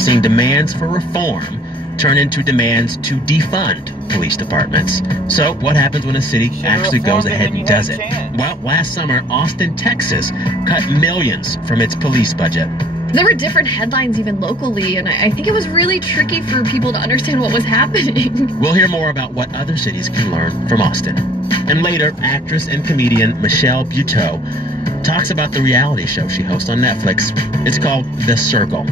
seen demands for reform turn into demands to defund police departments. So what happens when a city actually goes ahead and does it? Well, last summer, Austin, Texas cut millions from its police budget. There were different headlines even locally, and I think it was really tricky for people to understand what was happening. We'll hear more about what other cities can learn from Austin. And later, actress and comedian Michelle Buteau talks about the reality show she hosts on Netflix. It's called The Circle.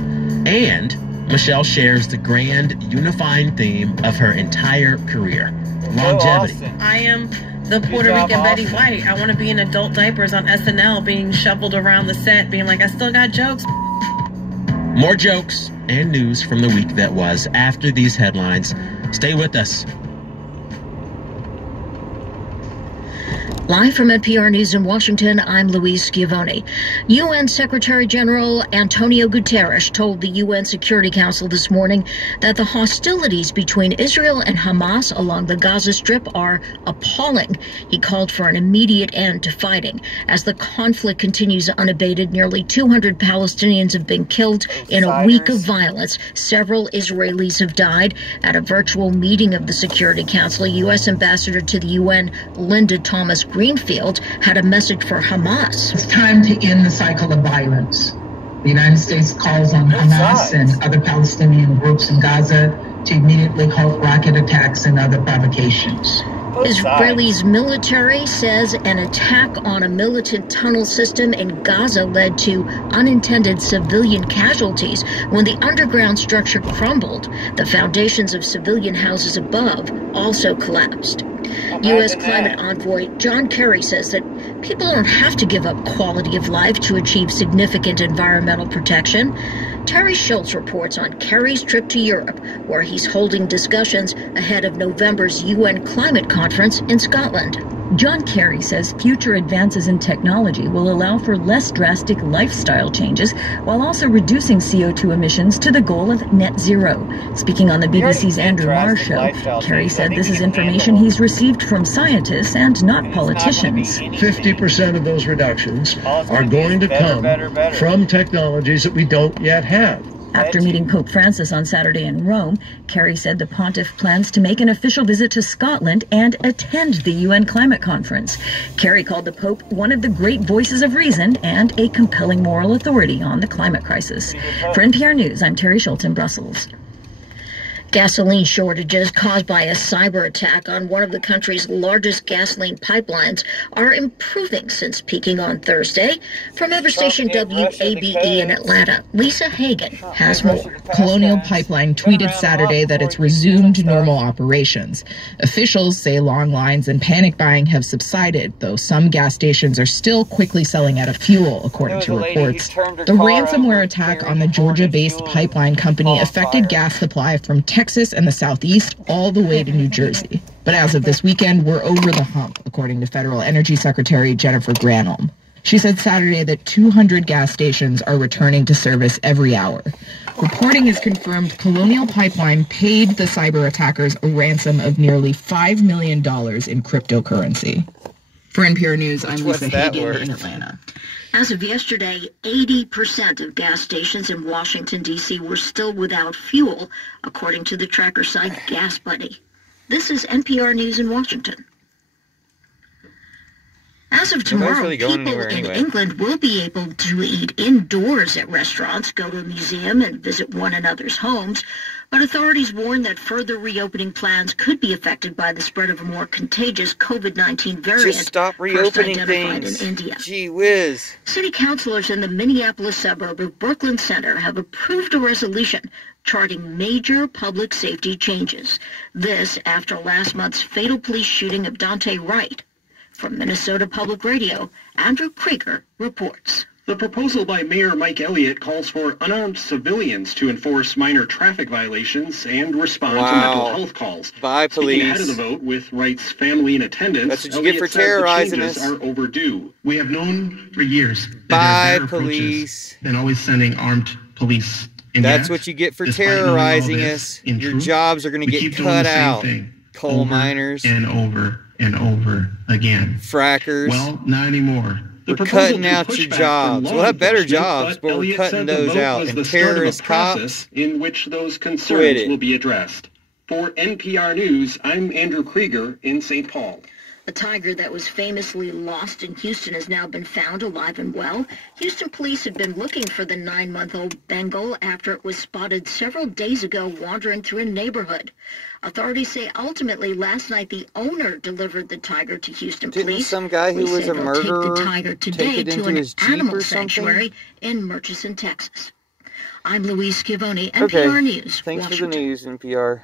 And Michelle shares the grand unifying theme of her entire career, longevity. I am the Puerto Rican Betty White. I want to be in adult diapers on SNL, being shuffled around the set, being like, I still got jokes. More jokes and news from the week that was after these headlines. Stay with us. Live from NPR News in Washington, I'm Louise Schiavone. UN Secretary General Antonio Guterres told the UN Security Council this morning that the hostilities between Israel and Hamas along the Gaza Strip are appalling. He called for an immediate end to fighting. As the conflict continues unabated, nearly 200 Palestinians have been killed in a week of violence. Several Israelis have died. At a virtual meeting of the Security Council, U.S. Ambassador to the UN, Linda Thomas Greenfield, had a message for Hamas. It's time to end the cycle of violence. The United States calls on Hamas and other Palestinian groups in Gaza to immediately halt rocket attacks and other provocations. Israel's military says an attack on a militant tunnel system in Gaza led to unintended civilian casualties when the underground structure crumbled. The foundations of civilian houses above also collapsed. U.S. climate envoy John Kerry says that people don't have to give up quality of life to achieve significant environmental protection. Terry Schultz reports on Kerry's trip to Europe, where he's holding discussions ahead of November's UN climate conference in Scotland. John Kerry says future advances in technology will allow for less drastic lifestyle changes while also reducing CO2 emissions to the goal of net zero. Speaking on the BBC's Andrew Marr show, Kerry said this is information he's received from scientists and not politicians. 50% of those reductions are going to come from technologies that we don't yet have. After meeting Pope Francis on Saturday in Rome, Kerry said the pontiff plans to make an official visit to Scotland and attend the UN climate conference. Kerry called the Pope one of the great voices of reason and a compelling moral authority on the climate crisis. For NPR News, I'm Terry Schultz in Brussels. Gasoline shortages caused by a cyber attack on one of the country's largest gasoline pipelines are improving since peaking on Thursday. From Everstation WABE in Atlanta, Lisa Hagan has more. Colonial Pipeline tweeted Saturday that it's resumed normal operations. Officials say long lines and panic buying have subsided, though some gas stations are still quickly selling out of fuel, according to reports. The ransomware attack on the Georgia-based pipeline company affected gas supply from Texas and the Southeast all the way to New Jersey. But as of this weekend, we're over the hump, according to Federal Energy Secretary Jennifer Granholm. She said Saturday that 200 gas stations are returning to service every hour. Reporting has confirmed Colonial Pipeline paid the cyber attackers a ransom of nearly $5 million in cryptocurrency. For NPR News, I'm Lisa Hagan in Atlanta. As of yesterday, 80% of gas stations in Washington, D.C. were still without fuel, according to the tracker site GasBuddy. This is NPR News in Washington. As of tomorrow, people in England will be able to eat indoors at restaurants, go to a museum, and visit one another's homes. But authorities warn that further reopening plans could be affected by the spread of a more contagious COVID-19 variant. Just stop reopening first identified things. in India. Gee whiz. City councilors in the Minneapolis suburb of Brooklyn Center have approved a resolution charting major public safety changes. This after last month's fatal police shooting of Dante Wright. From Minnesota Public Radio, Andrew Krieger reports. The proposal by Mayor Mike Elliott calls for unarmed civilians to enforce minor traffic violations and respond to mental health calls. Bye, police. Speaking ahead of the vote with Wright's family in attendance, that's what you get for terrorizing us. Are overdue. We have known for years that Bye, police. Than always sending armed police. That's what you get for terrorizing us. Your jobs are going to get cut out. Coal miners. And over again. Frackers. Well, not anymore. The we're cutting out your jobs. We'll have better jobs, but we're cutting those out. And terrorist cops, in which those concerns will be addressed. For NPR News, I'm Andrew Krieger in St. Paul. A tiger that was famously lost in Houston has now been found alive and well. Houston police have been looking for the 9-month-old Bengal after it was spotted several days ago wandering through a neighborhood. Authorities say ultimately last night the owner delivered the tiger to Houston police. Didn't some guy who was a murderer take the tiger today to an animal sanctuary in Murchison, Texas. I'm Louise Scavone, NPR News, Thanks Washington. for the news, NPR.